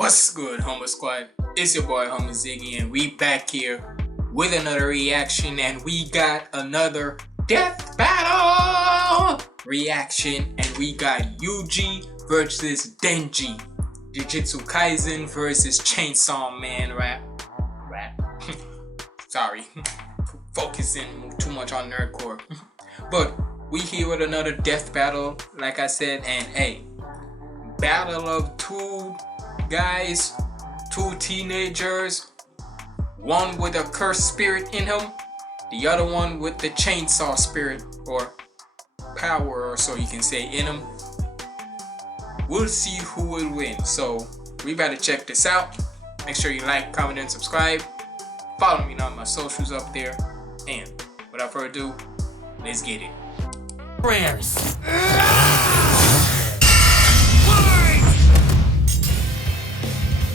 What's good, Humble Squad? It's your boy HumbleZiggy, and we back here with another reaction, and we got another death battle reaction, and we got Yuji versus Denji, Jujutsu Kaisen versus Chainsaw Man rap. Sorry, focusing too much on nerdcore. But we here with another death battle, like I said, and hey, battle of two guys, two teenagers, one with a cursed spirit in him, the other one with the chainsaw spirit or power, or so you can say, in him. We'll see who will win, so we better check this out. Make sure you like, comment, and subscribe. Follow me on my socials up there, and without further ado, let's get it. Prayers.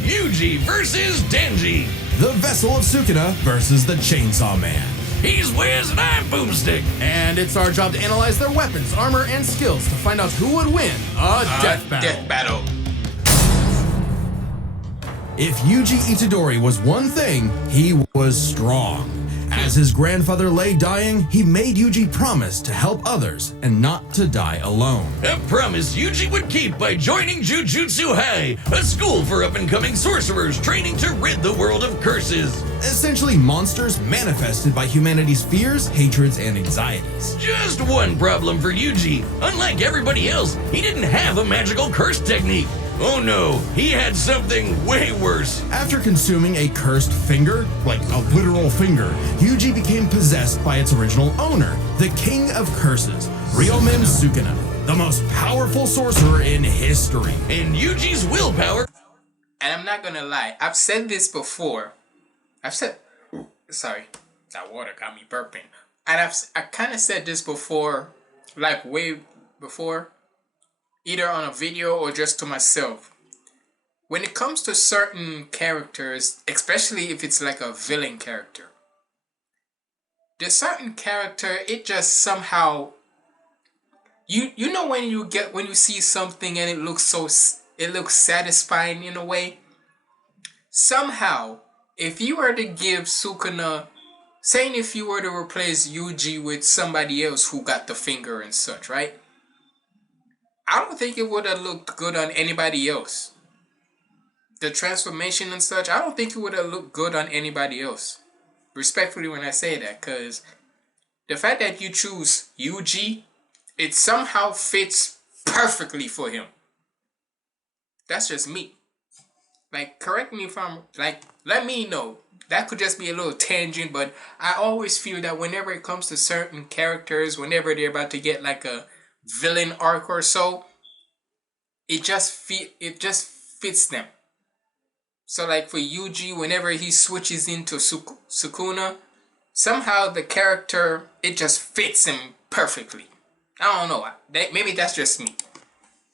Yuji versus Denji. The Vessel of Sukuna versus the Chainsaw Man. He's Wiz and I'm Boomstick. And it's our job to analyze their weapons, armor, and skills to find out who would win a death battle. If Yuji Itadori was one thing, he was strong. As his grandfather lay dying, he made Yuji promise to help others and not to die alone. A promise Yuji would keep by joining Jujutsu High, a school for up-and-coming sorcerers training to rid the world of curses. Essentially monsters manifested by humanity's fears, hatreds, and anxieties. Just one problem for Yuji. Unlike everybody else, he didn't have a magical curse technique. Oh no, he had something way worse. After consuming a cursed finger, like a literal finger, Yuji became possessed by its original owner, the King of Curses, Ryomen Sukuna, the most powerful sorcerer in history. And Yuji's willpower... And I'm not gonna lie, I've said this before. Sorry, that water got me burping. And I kind of said this before, like way before, either on a video or just to myself. When it comes to certain characters, especially if it's like a villain character, the certain character, it just somehow, you know when you see something and it looks satisfying in a way. Somehow, if you were to give Sukuna, saying if you were to replace Yuji with somebody else who got the finger and such, right? I don't think it would have looked good on anybody else. The transformation and such, I don't think it would have looked good on anybody else. Respectfully when I say that, because the fact that you choose Yuji, it somehow fits perfectly for him. That's just me. Like, correct me if I'm, like, let me know. That could just be a little tangent, but I always feel that whenever it comes to certain characters, whenever they're about to get like a villain arc or so, it just fits them. So like for Yuji, whenever he switches into Sukuna, somehow the character, it just fits him perfectly. I don't know, maybe that's just me.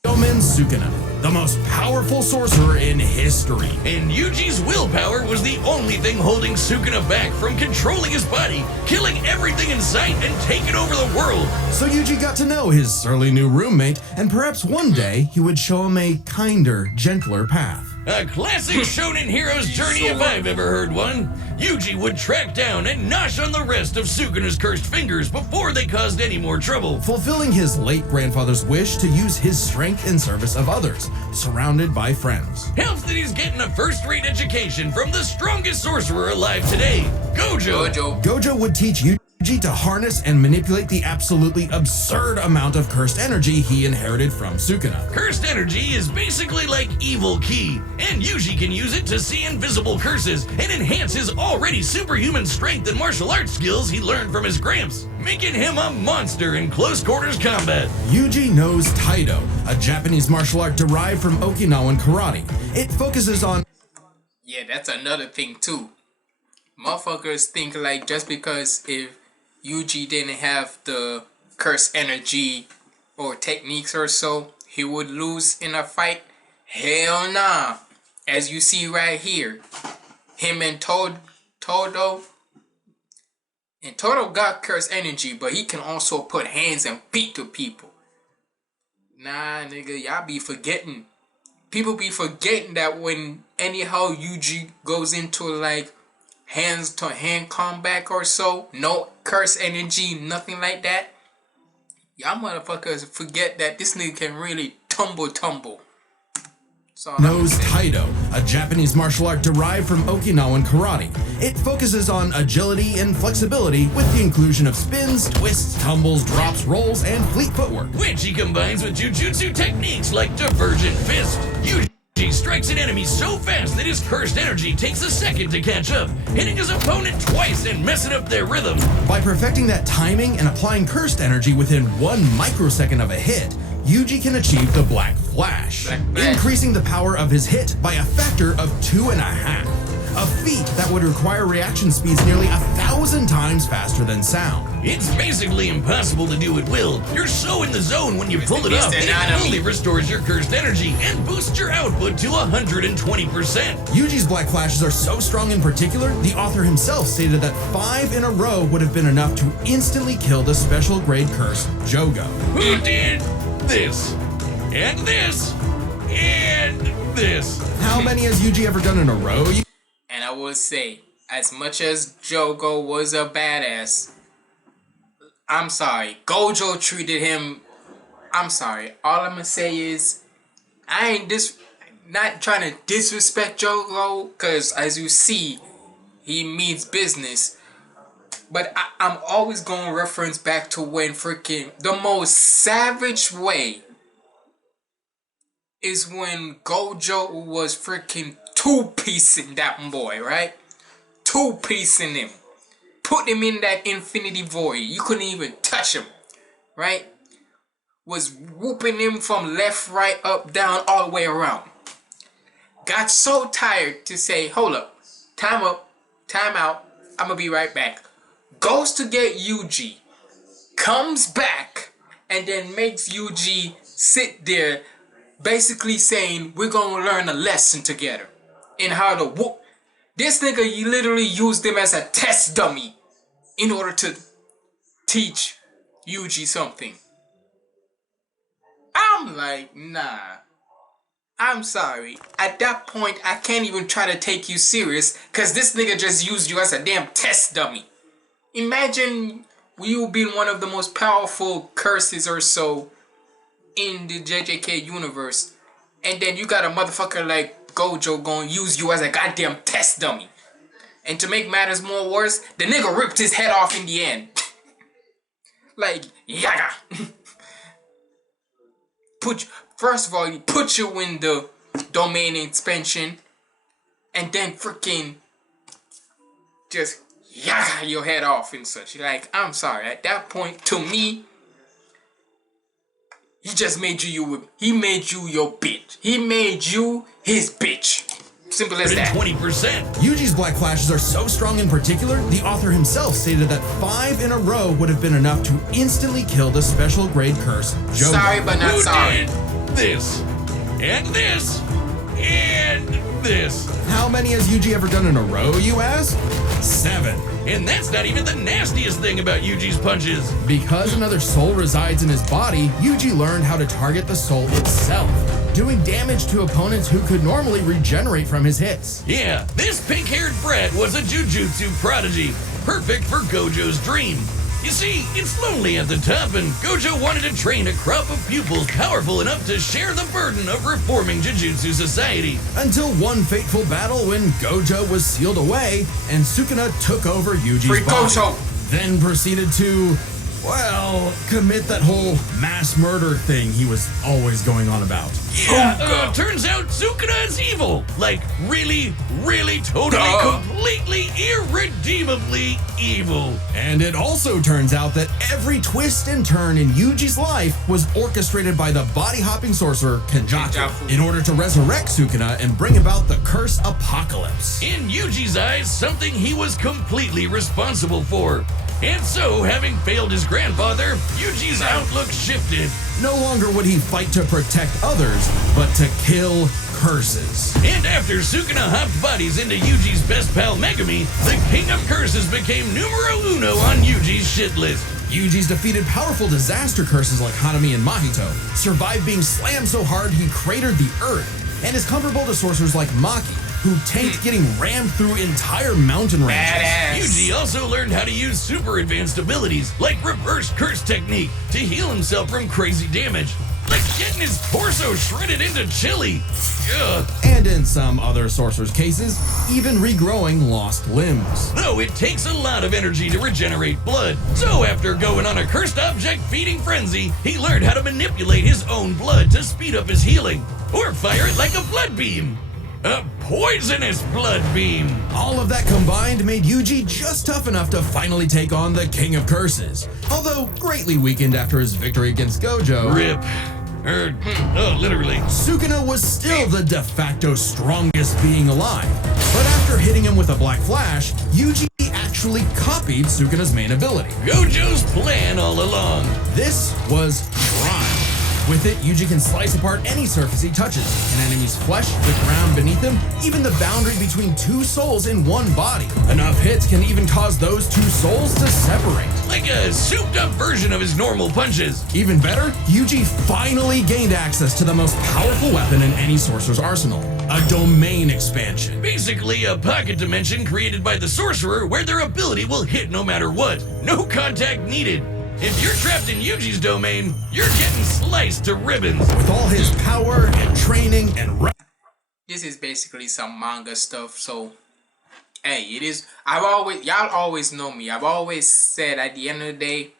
Ryomen Sukuna, the most powerful sorcerer in history. And Yuji's willpower was the only thing holding Sukuna back from controlling his body, killing everything in sight, and taking over the world. So Yuji got to know his surly new roommate, and perhaps one day he would show him a kinder, gentler path. A classic shonen hero's journey if I've ever heard one. Yuji would track down and nosh on the rest of Sukuna's cursed fingers before they caused any more trouble. Fulfilling his late grandfather's wish to use his strength in service of others, surrounded by friends. Helps that he's getting a first-rate education from the strongest sorcerer alive today, Gojo. Gojo would teach Yuji to harness and manipulate the absolutely absurd amount of cursed energy he inherited from Sukuna. Cursed energy is basically like evil ki, and Yuji can use it to see invisible curses and enhance his already superhuman strength and martial arts skills he learned from his gramps, making him a monster in close quarters combat. Yuji knows Taido, a Japanese martial art derived from Okinawan karate. It focuses on... Yeah, that's another thing too. Motherfuckers think like just because if Yuji didn't have the curse energy or techniques or so, he would lose in a fight. Hell nah. As you see right here, him and Todo. And Todo got curse energy, but he can also put hands and beat to people. Nah, nigga, y'all be forgetting. people be forgetting that when anyhow Yuji goes into like hands to hand combat or so, no curse energy, nothing like that. Y'all motherfuckers forget that this nigga can really tumble. So knows Taido, a Japanese martial art derived from Okinawan karate. It focuses on agility and flexibility with the inclusion of spins, twists, tumbles, drops, rolls, and fleet footwork. Which he combines with Jujutsu techniques like Divergent Fist. Yuji strikes an enemy so fast that his cursed energy takes a second to catch up, hitting his opponent twice and messing up their rhythm. By perfecting that timing and applying cursed energy within 1 microsecond of a hit, Yuji can achieve the Black Flash, increasing the power of his hit by a factor of 2.5. A feat that would require reaction speeds nearly 1,000 times faster than sound. It's basically impossible to do at will. You're so in the zone when you pull it up, it only restores your cursed energy and boosts your output to 120%. Yuji's Black Flashes are so strong in particular, the author himself stated that 5 in a row would have been enough to instantly kill the special grade curse, Jogo. Who did this, and this, and this? How many has Yuji ever done in a row? And I will say, as much as Jogo was a badass, I'm sorry, Gojo treated him, I'm sorry, all I'm gonna say is, I ain't not trying to disrespect Jogo, cause as you see, he means business. But I'm always going to reference back to when freaking the most savage way is when Gojo was freaking two-piecing that boy, right? Two-piecing him. Put him in that infinity void. You couldn't even touch him, right? Was whooping him from left, right, up, down, all the way around. Got so tired to say, hold up, time out, I'm going to be right back. Goes to get Yuji, comes back, and then makes Yuji sit there basically saying, we're going to learn a lesson together in how to whoop. This nigga, you literally used him as a test dummy in order to teach Yuji something. I'm like, nah. I'm sorry. At that point, I can't even try to take you serious because this nigga just used you as a damn test dummy. Imagine you being one of the most powerful curses or so in the JJK universe, and then you got a motherfucker like Gojo gonna use you as a goddamn test dummy. And to make matters more worse, the nigga ripped his head off in the end. Like, yaga. First of all, he put you in the domain expansion, and then freaking just yaga your head off and such. Like, I'm sorry, at that point, to me, he just made you your bitch. He made you his bitch. Simple as that. 20%. Yuji's Black Flashes are so strong in particular, the author himself stated that 5 in a row would have been enough to instantly kill the special grade curse, Jogo. Sorry, but not sorry. This, and this, and this. How many has Yuji ever done in a row, you ask? 7. And that's not even the nastiest thing about Yuji's punches. Because another soul resides in his body, Yuji learned how to target the soul itself, doing damage to opponents who could normally regenerate from his hits. Yeah, this pink-haired brat was a Jujutsu prodigy, perfect for Gojo's dream. You see, it's lonely at the top, and Gojo wanted to train a crop of pupils powerful enough to share the burden of reforming Jujutsu society. Until one fateful battle when Gojo was sealed away, and Sukuna took over Yuji's Free body. Gojo! Then proceeded to, well, commit that whole mass murder thing he was always going on about. Yeah, turns out Sukuna is evil. Like, really, totally, completely, irredeemably evil. And it also turns out that every twist and turn in Yuji's life was orchestrated by the body-hopping sorcerer Kenjaku in order to resurrect Sukuna and bring about the curse apocalypse. In Yuji's eyes, something he was completely responsible for. And so, having failed his grandfather, Yuji's outlook shifted. No longer would he fight to protect others, but to kill curses. And after Sukuna hopped bodies into Yuji's best pal Megami, the king of curses became numero uno on Yuji's shit list. Yuji's defeated powerful disaster curses like Hanami and Mahito, survived being slammed so hard he cratered the earth, and is comparable to sorcerers like Maki, who tanked getting rammed through entire mountain ranges. Badass. Yuji also learned how to use super advanced abilities like reverse curse technique to heal himself from crazy damage, like getting his torso shredded into chili. Ugh. And in some other sorcerers' cases, even regrowing lost limbs. Though it takes a lot of energy to regenerate blood, so after going on a cursed object feeding frenzy, he learned how to manipulate his own blood to speed up his healing, or fire it like a blood beam. A poisonous blood beam. All of that combined made Yuji just tough enough to finally take on the King of Curses, although greatly weakened after his victory against Gojo. Rip. Literally. Sukuna was still the de facto strongest being alive, but after hitting him with a Black Flash, Yuji actually copied Sukuna's main ability. Gojo's plan all along. This was crime. With it, Yuji can slice apart any surface he touches, an enemy's flesh, the ground beneath him, even the boundary between two souls in one body. Enough hits can even cause those two souls to separate. Like a souped-up version of his normal punches. Even better, Yuji finally gained access to the most powerful weapon in any sorcerer's arsenal, a domain expansion. Basically a pocket dimension created by the sorcerer where their ability will hit no matter what. No contact needed. If you're trapped in Yuji's domain, you're getting sliced to ribbons. With all his power and training and This is basically some manga stuff, so hey, it is. Y'all always know me. I've always said at the end of the day,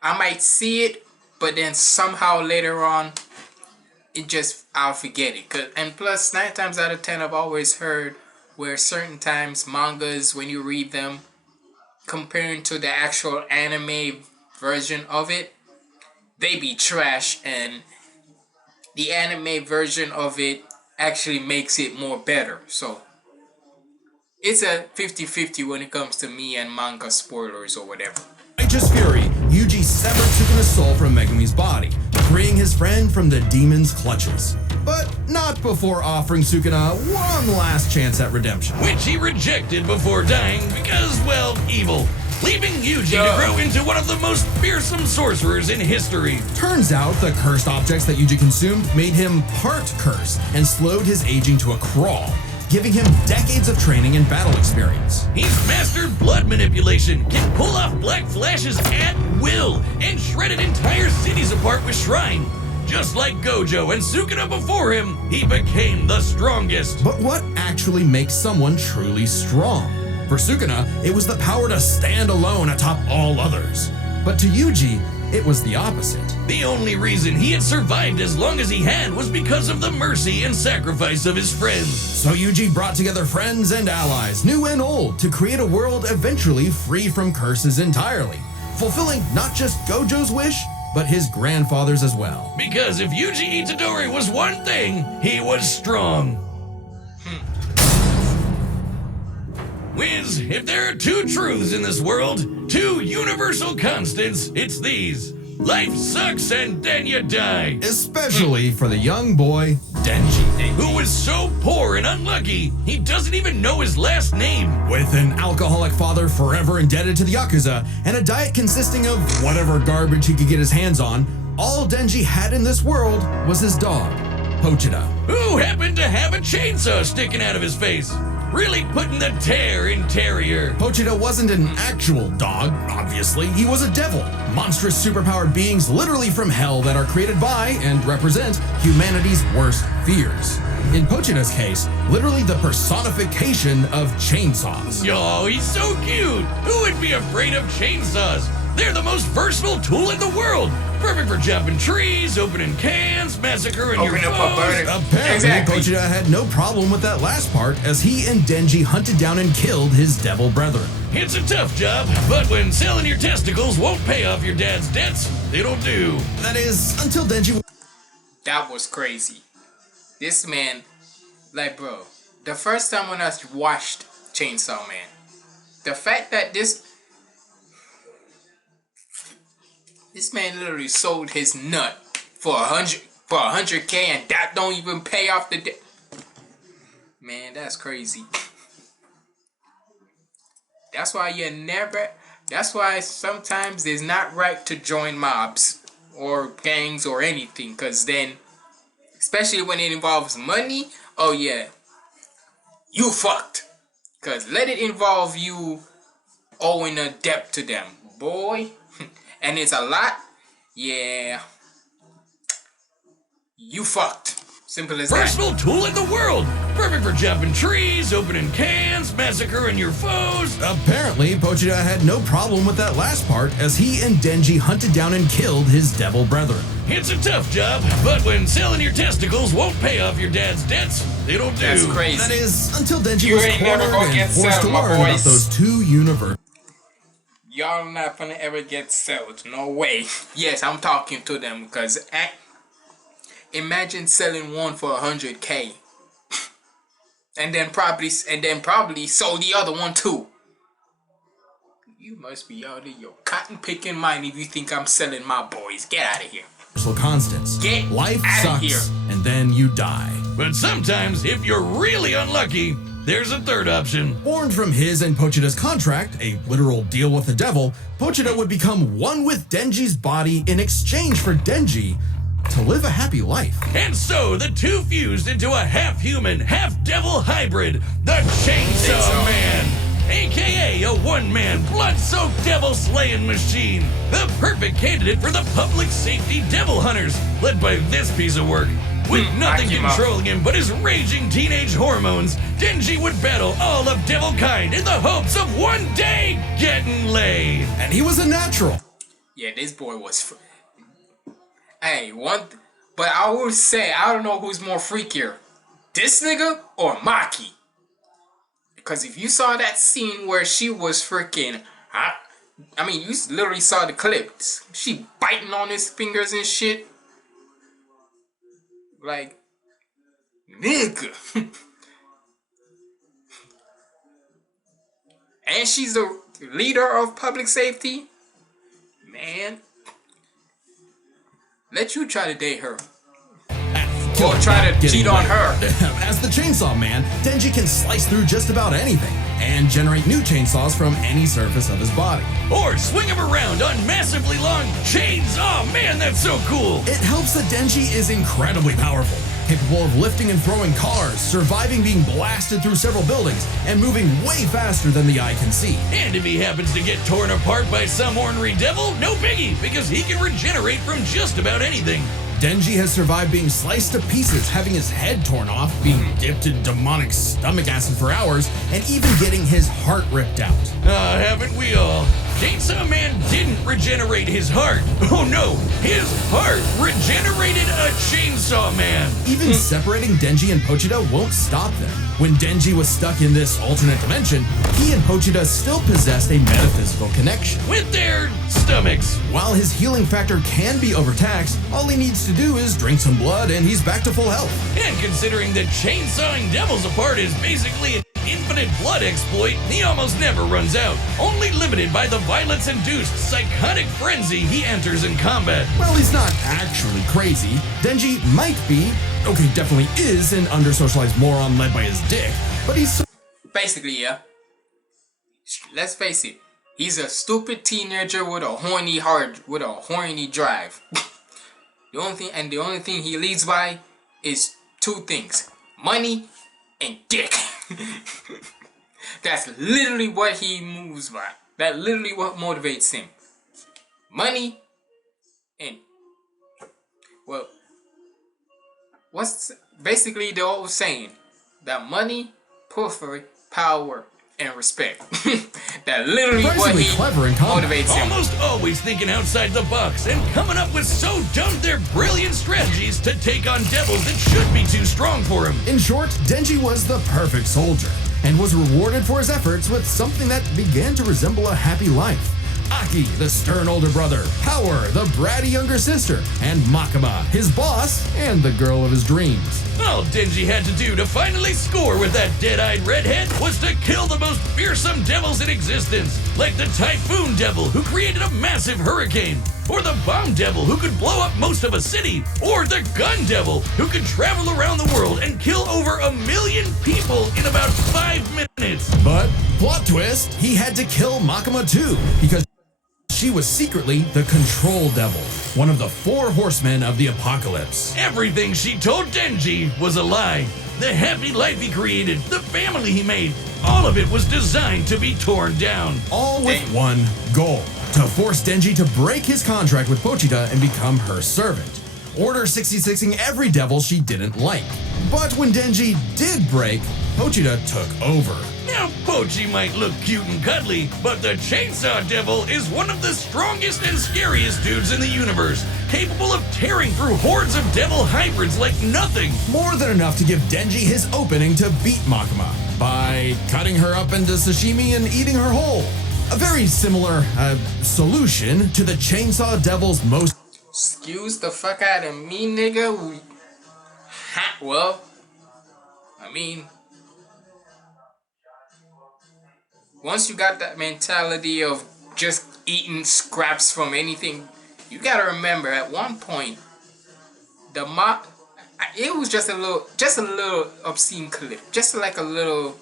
I might see it, but then somehow later on, I'll forget it. And plus, 9 times out of 10, I've always heard where certain times mangas, when you read them, comparing to the actual anime version of it, they be trash, and the anime version of it actually makes it more better. So it's a 50-50 when it comes to me and manga spoilers or whatever. righteous fury, Yuji severed Sukuna's soul from Megumi's body, freeing his friend from the demon's clutches. But not before offering Sukuna one last chance at redemption. Which he rejected before dying because, well, evil. Leaving Yuji to grow into one of the most fearsome sorcerers in history. Turns out the cursed objects that Yuji consumed made him part cursed and slowed his aging to a crawl, giving him decades of training and battle experience. He's mastered blood manipulation, can pull off black flashes at will, and shredded entire cities apart with Shrine. Just like Gojo and Sukuna before him, he became the strongest. But what actually makes someone truly strong? For Sukuna, it was the power to stand alone atop all others. But to Yuji, it was the opposite. The only reason he had survived as long as he had was because of the mercy and sacrifice of his friends. So Yuji brought together friends and allies, new and old, to create a world eventually free from curses entirely, fulfilling not just Gojo's wish, but his grandfather's as well. Because if Yuji Itadori was one thing, he was strong. Wiz, if there are 2 truths in this world, 2 universal constants, it's these. Life sucks and then you die. Especially for the young boy, Denji. Who was so poor and unlucky, he doesn't even know his last name. With an alcoholic father forever indebted to the Yakuza, and a diet consisting of whatever garbage he could get his hands on, all Denji had in this world was his dog, Pochita. Who happened to have a chainsaw sticking out of his face. Really putting the tear in Terrier. Pochita wasn't an actual dog, obviously. He was a devil. Monstrous superpowered beings literally from hell that are created by and represent humanity's worst fears. In Pochita's case, literally the personification of chainsaws. Oh, he's so cute. Who would be afraid of chainsaws? They're the most versatile tool in the world. Perfect for chopping trees, opening cans, massacring your Open up a foes. burner. Apparently, Exactly. Pochita had no problem with that last part, as he and Denji hunted down and killed his devil brethren. It's a tough job, but when selling your testicles won't pay off your dad's debts, it'll do. That is, until Denji... That was crazy. This man, like, bro, the first time when I watched Chainsaw Man, the fact that this man literally sold his nut for $100K, and that don't even pay off the debt. Man, that's crazy. That's why sometimes it's not right to join mobs or gangs or anything, because then especially when it involves money. Oh yeah, you fucked. Cause let it involve you owing a debt to them, boy, and it's a lot. Yeah, you fucked. Simple as that. Versatile tool in the world. Perfect for jumping trees, opening cans, massacring your foes. Apparently, Pochita had no problem with that last part as he and Denji hunted down and killed his devil brethren. It's a tough job, but when selling your testicles won't pay off your dad's debts, it'll do. That's crazy. That is, until Denji You was ain't never cornered gonna and get forced to settled, my learn about boys. those two universes. Y'all not gonna ever get sold. No way. Yes, I'm talking to them because imagine selling one for 100K, and then probably sold the other one too. You must be out of your cotton picking mind if you think I'm selling my boys. Get out of here. Constants. Get Life outta sucks, here. and then you die. But sometimes, if you're really unlucky, there's a third option. Born from his and Pochita's contract, a literal deal with the devil, Pochita would become one with Denji's body in exchange for Denji to live a happy life. And so the two fused into a half-human, half-devil hybrid, the Chainsaw Man, aka a one-man, blood-soaked devil-slaying machine, the perfect candidate for the public safety devil hunters, led by this piece of work. With nothing controlling him but his raging teenage hormones, Denji would battle all of devil kind in the hopes of one day getting laid. And he was a natural. Yeah, this boy was. Hey, but I will say I don't know who's more freakier, this nigga or Maki. Because if you saw that scene where she was freaking, I mean, you literally saw the clips. She biting on his fingers and shit. Like, nigga. And she's the leader of public safety. Man. Let you try to date her. Or try to cheat on her. As the Chainsaw Man, Denji can slice through just about anything and generate new chainsaws from any surface of his body. Or swing him around on massively long chains. Oh man, that's so cool. It helps that Denji is incredibly powerful, capable of lifting and throwing cars, surviving being blasted through several buildings, and moving way faster than the eye can see. And if he happens to get torn apart by some ornery devil, no biggie, because he can regenerate from just about anything. Denji has survived being sliced to pieces, having his head torn off, being dipped in demonic stomach acid for hours, and even getting his heart ripped out. Haven't we all? Chainsaw Man didn't regenerate his heart. Oh no, his heart regenerated a Chainsaw Man. Even separating Denji and Pochita won't stop them. When Denji was stuck in this alternate dimension, he and Pochita still possessed a metaphysical connection. With their stomachs. While his healing factor can be overtaxed, all he needs to do is drink some blood and he's back to full health. And considering that chainsawing devils apart is basically an infinite blood exploit, he almost never runs out, only limited by the violence-induced psychotic frenzy he enters in combat. Well, he's not actually crazy. Denji might be, okay, definitely is an under-socialized moron led by his dick, but he's basically, yeah. Let's face it. He's a stupid teenager with a horny heart, with a horny drive. The only thing he leads by is two things: money and dick. That's literally what he moves by. That's literally what motivates him. Money and, well, what's basically the old saying that money, pussy, power, and respect. That literally what he motivates him. Almost always thinking outside the box and coming up with so dumb they're brilliant strategies to take on devils that should be too strong for him. In short, Denji was the perfect soldier and was rewarded for his efforts with something that began to resemble a happy life. Aki, the stern older brother, Power, the bratty younger sister, and Makima, his boss and the girl of his dreams. All Denji had to do to finally score with that dead-eyed redhead was to kill the most fearsome devils in existence, like the Typhoon Devil who created a massive hurricane, or the Bomb Devil who could blow up most of a city, or the Gun Devil who could travel around the world and kill over 1 million people in about 5 minutes. But, plot twist, he had to kill Makima too, because she was secretly the Control Devil, one of the 4 horsemen of the apocalypse. Everything she told Denji was a lie. The happy life he created, the family he made, all of it was designed to be torn down. All with one goal: to force Denji to break his contract with Pochita and become her servant, Order 66ing every devil she didn't like. But when Denji did break, Pochita took over. Now, Pochi might look cute and cuddly, but the Chainsaw Devil is one of the strongest and scariest dudes in the universe, capable of tearing through hordes of devil hybrids like nothing. More than enough to give Denji his opening to beat Makima by cutting her up into sashimi and eating her whole. A very similar solution to the Chainsaw Devil's most... Excuse the fuck out of me, nigga. Well, I mean, once you got that mentality of just eating scraps from anything, you gotta remember at one point, it was just a little obscene clip, just like a little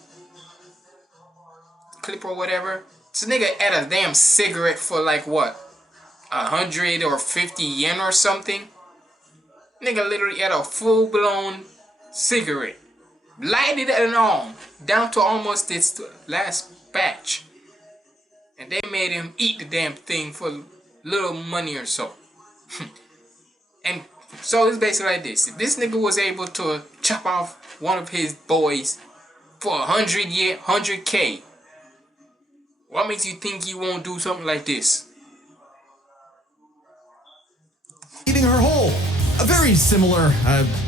clip or whatever. This nigga ate a damn cigarette for like what, 100 or 50 yen or something. Nigga literally ate a full-blown cigarette, lighted it and all, down to almost its last batch, and they made him eat the damn thing for little money or so. And so it's basically like this: if this nigga was able to chop off one of his boys for 100K, what makes you think he won't do something like this? Eating her whole. A very similar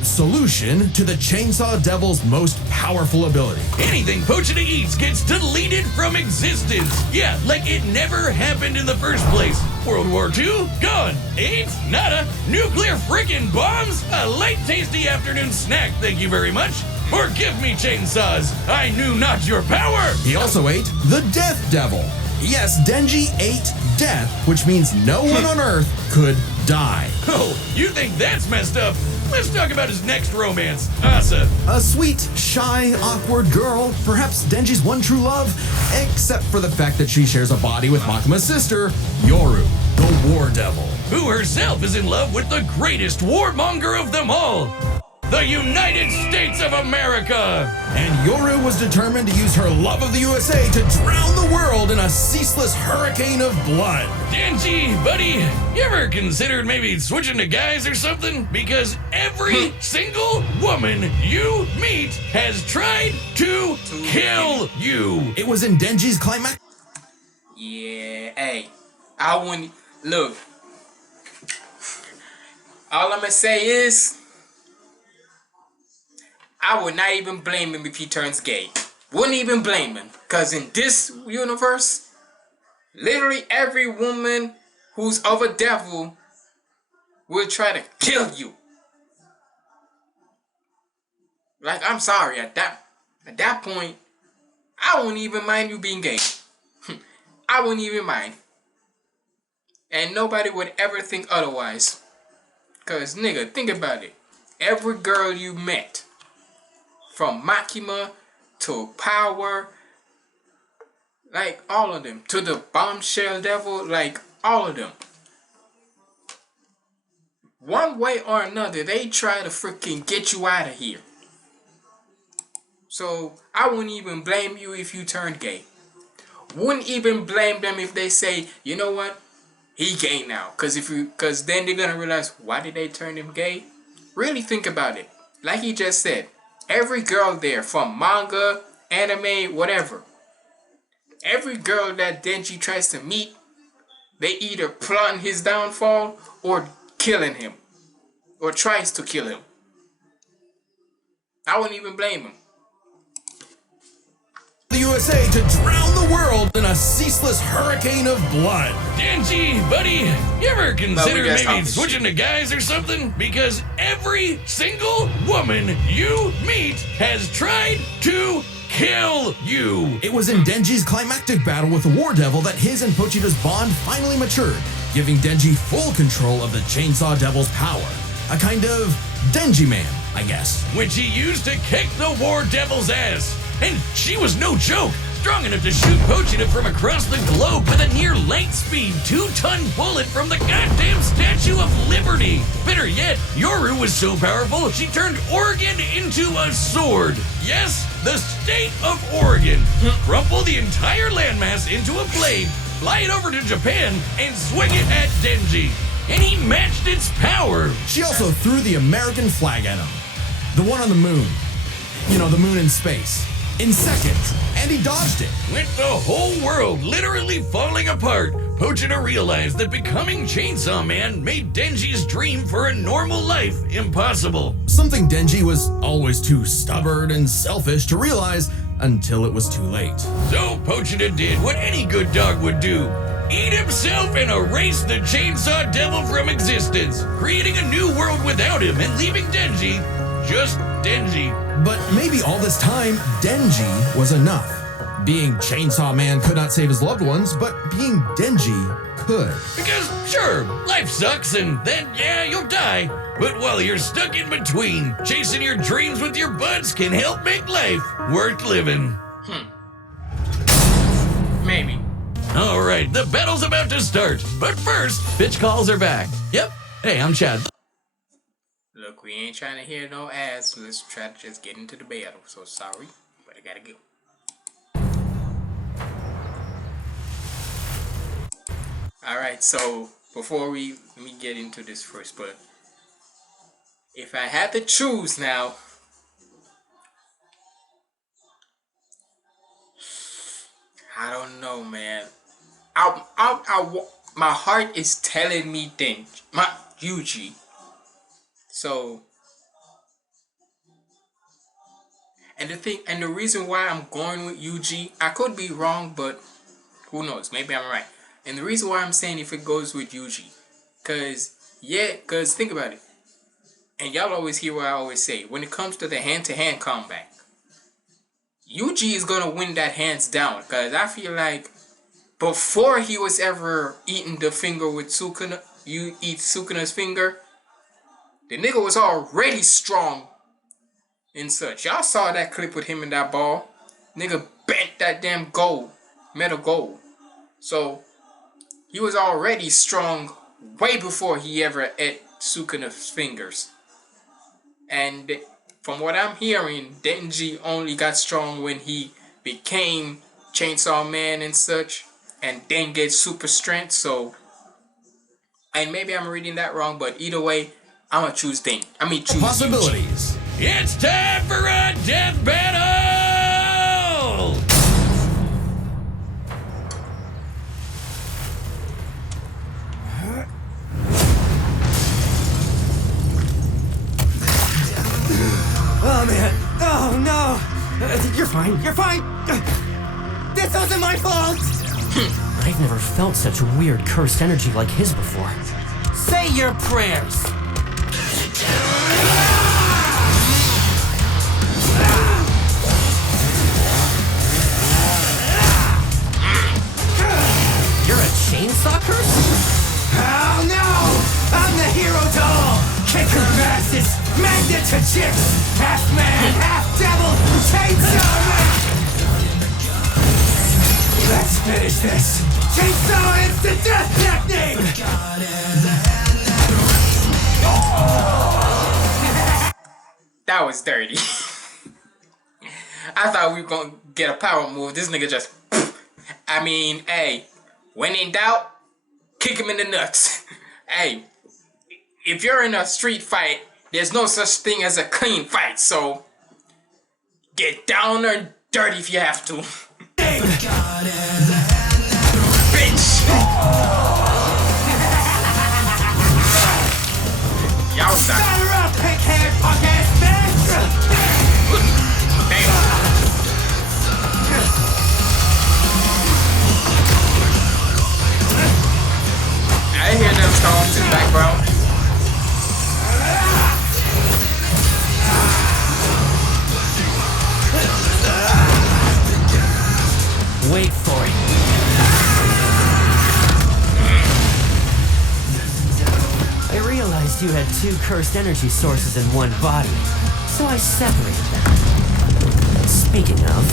solution to the Chainsaw Devil's most powerful ability. Anything Pochita eats gets deleted from existence. Yeah, like it never happened in the first place. World War II? Gone. AIDS? Nada. Nuclear frickin' bombs? A light tasty afternoon snack, thank you very much. Forgive me, chainsaws. I knew not your power. He also ate the Death Devil. Yes, Denji ate death, which means no one on Earth could die. Oh, you think that's messed up? Let's talk about his next romance, Asa. A sweet, shy, awkward girl, perhaps Denji's one true love, except for the fact that she shares a body with Makima's sister, Yoru, the War Devil. Who herself is in love with the greatest warmonger of them all, the United States of America! And Yoru was determined to use her love of the USA to drown the world in a ceaseless hurricane of blood. Denji, buddy, you ever considered maybe switching to guys or something? Because every single woman you meet has tried to kill you. It was in Denji's climax. Yeah, hey, I wouldn't... Look, all I'm gonna say is, I would not even blame him if he turns gay. Wouldn't even blame him. Because in this universe, literally every woman who's of a devil will try to kill you. Like, I'm sorry, at that point, I wouldn't even mind you being gay. I wouldn't even mind. And nobody would ever think otherwise. Because, nigga, think about it. Every girl you met, from Makima to Power, like all of them, to the Bombshell Devil, like all of them, one way or another, they try to freaking get you out of here. So I wouldn't even blame you if you turned gay. Wouldn't even blame them if they say, you know what, he gay now. Cause then they're gonna realize, why did they turn him gay? Really think about it. Like he just said, every girl there, from manga, anime, whatever, every girl that Denji tries to meet, they either plotting his downfall or killing him, or tries to kill him. I wouldn't even blame him. The USA to drown the world in a ceaseless hurricane of blood. Denji, buddy, you ever considered maybe switching shit to guys or something? Because every single woman you meet has tried to kill you. It was in Denji's climactic battle with the War Devil that his and Pochita's bond finally matured, giving Denji full control of the Chainsaw Devil's power. A kind of Denji man, I guess. Which he used to kick the War Devil's ass. And she was no joke. strong enough to shoot Pochita from across the globe with a near light speed 2-ton bullet from the goddamn Statue of Liberty. Better yet, Yoru was so powerful she turned Oregon into a sword. Yes, the state of Oregon. Crumple the entire landmass into a blade, fly it over to Japan, and swing it at Denji. And he matched its power. She also threw the American flag at him. The one on the moon. You know, the moon in space. In seconds. And he dodged it. With the whole world literally falling apart, Pochita realized that becoming Chainsaw Man made Denji's dream for a normal life impossible. Something Denji was always too stubborn and selfish to realize until it was too late. So Pochita did what any good dog would do. Eat himself and erase the Chainsaw Devil from existence, creating a new world without him and leaving Denji just Denji. But maybe all this time, Denji was enough. Being Chainsaw Man could not save his loved ones, but being Denji could. Because sure, life sucks and then yeah, you'll die. But while you're stuck in between, chasing your dreams with your buds can help make life worth living. Maybe. All right, the battle's about to start. But first, bitch calls are back. Yep. Hey, I'm Chad. Look, we ain't trying to hear no ads, so let's try to just get into the battle. So sorry, but I gotta go. Alright, so before let me get into this first, but if I had to choose now, I don't know, man. My heart is telling me Yuji. So, and the reason why I'm going with Yuji, I could be wrong, but who knows? Maybe I'm right. And the reason why I'm saying if it goes with Yuji, cause think about it. And y'all always hear what I always say. When it comes to the hand-to-hand combat, Yuji is gonna win that hands down. Cause I feel like before he was ever eating the finger with Sukuna, you eat Sukuna's finger, the nigga was already strong and such. Y'all saw that clip with him and that ball. Nigga bent that damn metal gold. So he was already strong way before he ever ate Sukuna's fingers. And from what I'm hearing, Denji only got strong when he became Chainsaw Man and such, and then get super strength. So, and maybe I'm reading that wrong, but either way, I'm gonna choose choose possibilities. Yuji. It's time for a death battle! Oh man! Oh no! You're fine. You're fine. This wasn't my fault. I've never felt such weird cursed energy like his before. Say your prayers. You're a chainsaw curse? Oh no! I'm the hero doll! Kicker masses! Magnet to chicks! Half man, half devil! Chainsaw man! Let's finish this! Chainsaw instant death technique! That was dirty. I thought we were gonna get a power move. This nigga just... I mean, hey, when in doubt, kick him in the nuts. Hey, if you're in a street fight, there's no such thing as a clean fight, so get down and dirty if you have to. Bitch! Y'all stop. Batter up, pig-head, punk-ass bitch! Damn. I hear them stones in the background. Wait for it. I realized you had two cursed energy sources in one body, so I separated them. Speaking of...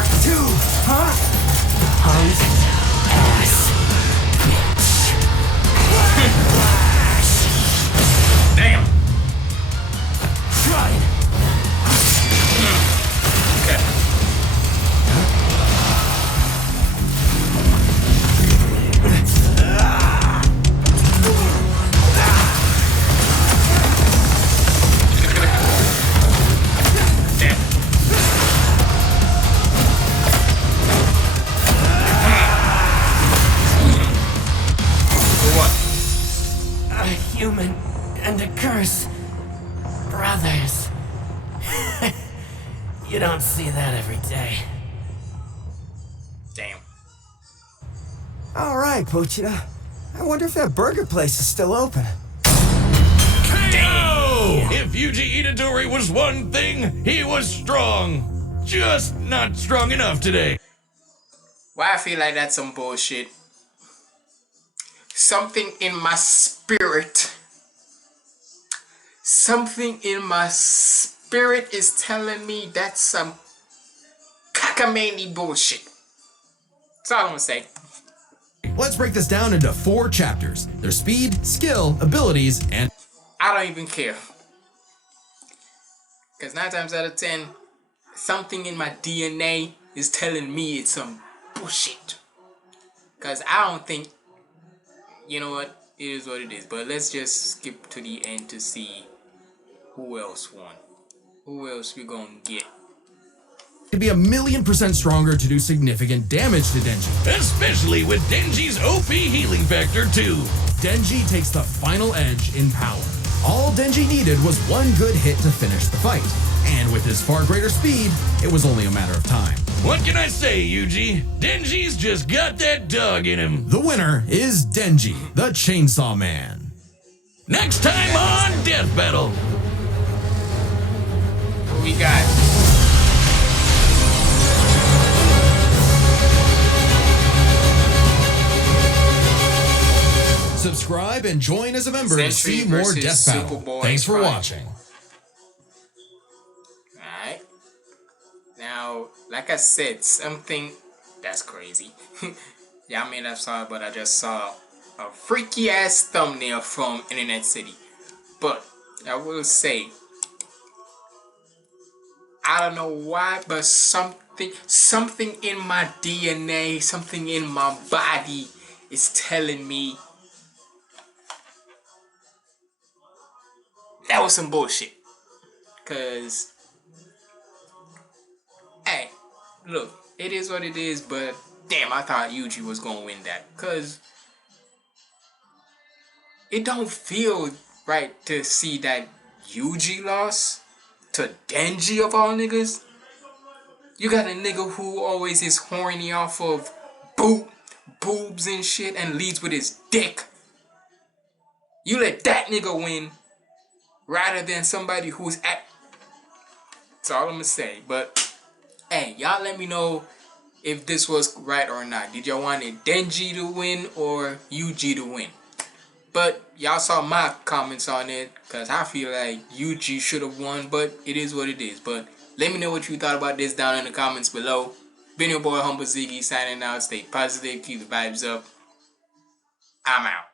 Mark II, huh? Punk ass bitch. Damn. Try it. Okay. Damn. For what? A human and a curse. Brothers. You don't see that every day. Damn. All right, Pochita. I wonder if that burger place is still open. KO! If Yuji Itadori was one thing, he was strong. Just not strong enough today. Why I feel like that's some bullshit. Something in my spirit. Something in my spirit is telling me that's some cockamamie bullshit. That's all I'm gonna say. Let's break this down into 4 chapters. Their speed, skill, abilities, and I don't even care. Because 9 times out of 10, something in my DNA is telling me it's some bullshit. Because I don't think, you know what, it is what it is. But let's just skip to the end to see who else won. Who else we gonna get? to be 1,000,000% stronger to do significant damage to Denji. Especially with Denji's OP healing factor too. Denji takes the final edge in power. All Denji needed was one good hit to finish the fight. And with his far greater speed, it was only a matter of time. What can I say, Yuji? Denji's just got that dog in him. The winner is Denji, the Chainsaw Man. Next time on Death Battle. Who we got? Subscribe and join as a member to Century see more versus Death Battle. Superboy Thanks for Prime. watching. Alright. Now, like I said, something that's crazy. Y'all may not saw it, but I just saw a freaky ass thumbnail from Internet City. But I will say, I don't know why, but something in my DNA, something in my body is telling me that was some bullshit. Cause, hey, look, it is what it is, but damn, I thought Yuji was gonna win that. Cause it don't feel right to see that Yuji lost to Denji of all niggas. You got a nigga who always is horny off of boobs and shit and leads with his dick. You let that nigga win rather than somebody who's at. That's all I'm gonna say. But hey, y'all let me know if this was right or not. Did y'all want it Denji to win or Yuji to win? But y'all saw my comments on it, because I feel like Yuji should have won, but it is what it is. But let me know what you thought about this down in the comments below. Been your boy HumbleZiggy signing out. Stay positive, keep the vibes up. I'm out.